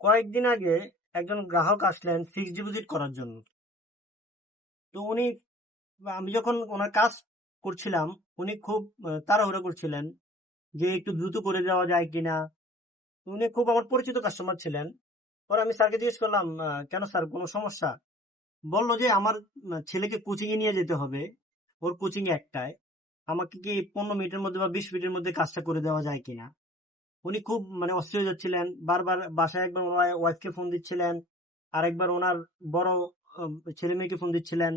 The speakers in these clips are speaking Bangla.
কয়েকদিন আগে একজন গ্রাহক আসলেন ফিক্সড ডিপোজিট করার জন্য। তো উনি আমি যখন ওনার কাজ করছিলাম, উনি খুব তাড়াহুড়ো করছিলেন যে একটু দ্রুত করে দেওয়া যায় কিনা। উনি খুব আমার পরিচিত কাস্টমার ছিলেন। পরে আমি স্যারকে জিজ্ঞেস করলাম, কেন স্যার কোনো সমস্যা? বলল যে আমার ছেলেকে কোচিং এ নিয়ে যেতে হবে। ওর কোচিং একটায়। আমাকে কি 15 মিনিটের মধ্যে বা 20 মিনিটের মধ্যে কাজটা করে দেওয়া যায় কিনা। উনি খুব অস্থির হয়ে যাচ্ছিলেন। বারবার বাসায় একবার ওনার ওয়াইফকে ফোন দিচ্ছিলেন, আরেকবার ওনার বড় ছেলে মেয়েকে ফোন দিচ্ছিলেন।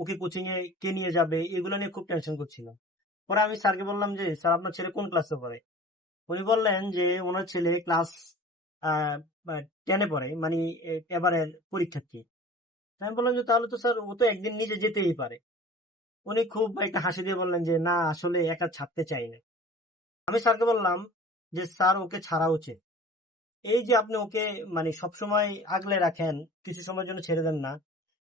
ওকে কোচিং এ কে নিয়ে যাবে, এগুলো নিয়ে খুব টেনশন করছিল। পরে আমি স্যারকে বললাম যে স্যার আপনার ছেলে কোন ক্লাসে পড়ে? উনি বললেন যে ওনার ছেলে ক্লাস 10-এ পড়ে, মানে এবারের পরীক্ষার্থী। আমি বললাম যে তাহলে তো স্যার ও তো একদিন নিজে যেতেই পারে। উনি খুব একটা হাসি দিয়ে বললেন যে না, আসলে একা ছাড়তে চাই না। আমি স্যারকে বললাম যে স্যার ওকে ছাড়া উচিত। এই যে আপনি ওকে সবসময় আগলে রাখেন, কিছু সময়ের জন্য ছেড়ে দেন না,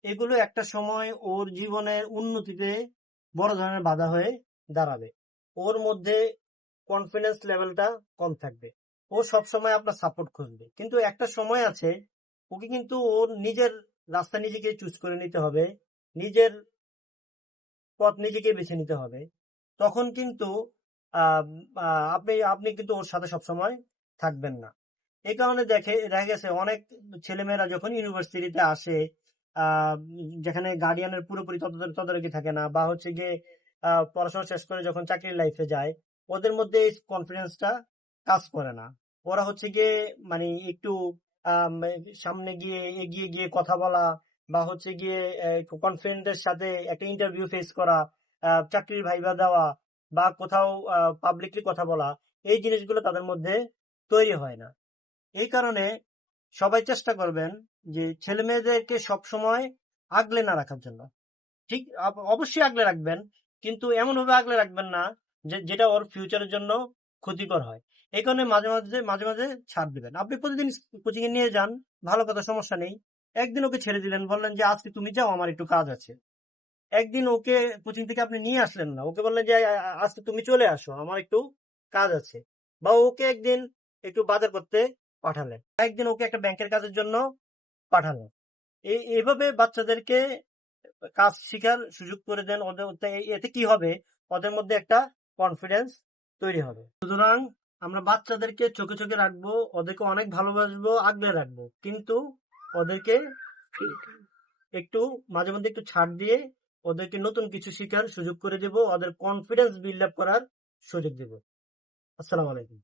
এগুলো একটা সময় ওর জীবনের উন্নতিতে বড় ধরনের বাধা হয়ে দাঁড়াবে। ওর মধ্যে কনফিডেন্স লেভেলটা কম থাকবে। ও সবসময় আপনার সাপোর্ট খুঁজবে, কিন্তু একটা সময় আছে ওকে কিন্তু ওর নিজের রাস্তা নিজেকে চুজ করে নিতে হবে, নিজের পথ নিজেকে বেছে নিতে হবে। তখন কিন্তু আহ, আপনি আপনি কিন্তু ওর সাথে সবসময় থাকবেন না। এই কারণে দেখা গেছে অনেক ছেলেমেয়েরা যখন ইউনিভার্সিটিতে আসে, আহ, যেখানে গার্ডিয়ানের পুরোপুরি তদারকি থাকে না, বা হচ্ছে গিয়ে পড়াশোনা শেষ করে যখন চাকরির লাইফে যায়, ওদের মধ্যে এই কনফিডেন্সটা কাজ করে না। ওরা হচ্ছে গিয়ে একটু আম, সামনে গিয়ে এগিয়ে গিয়ে কথা বলা, বা হচ্ছে গিয়ে কনফিডেন্টের সাথে একটা ইন্টারভিউ ফেস করা, চাকরির ভাইবা দেওয়া, বা কোথাও পাবলিকলি কথা বলা, এই জিনিসগুলো তাদের মধ্যে তৈরি হয় না। এই কারণে সবাই চেষ্টা করবেন যে ছেলে মেয়েদেরকে সবসময় আগলে না রাখার জন্য। ঠিক অবশ্যই আগলে রাখবেন, কিন্তু এমন ভাবে আগলে রাখবেন না যে যেটা ওর ফিউচারের জন্য ক্ষতিকর হয়। এই কারণে মাঝে মাঝে মাঝে মাঝে ছাড় দিবেন। আপনি প্রতিদিন কোচিং এ নিয়ে যান, ভালো কথা, সমস্যা নেই। একদিন ওকে ছেড়ে দিলেন, বললেন যে আজকে তুমি যাও, আমার একটু কাজ আছে। একদিন ওকে কোচিং থেকে আপনি নিয়ে আসলেন না, ওকে বললেন যে আজকে তুমি চলে আসো, আমার একটু কাজ আছে। বা ওকে একদিন একটু বাজার করতে পাঠালেন, একদিন ওকে একটা ব্যাংকের কাজের জন্য পাঠালেন। এইভাবে বাচ্চাদেরকে কাজ শিখার সুযোগ করে দেন। এতে কি হবে, ওদের মধ্যে একটা কনফিডেন্স তৈরি হবে। সুতরাং আমরা বাচ্চাদেরকে চোখে চোখে রাখবো, ওদেরকে অনেক ভালোবাসবো, আগলে রাখবো, কিন্তু ওদেরকে একটু মাঝে মধ্যে একটু ছাড় দিয়ে ওদেরকে নতুন কিছু শেখার সুযোগ করে দেব, ওদের কনফিডেন্স বিল্ড আপ করার সুযোগ দেব। আসসালামু আলাইকুম।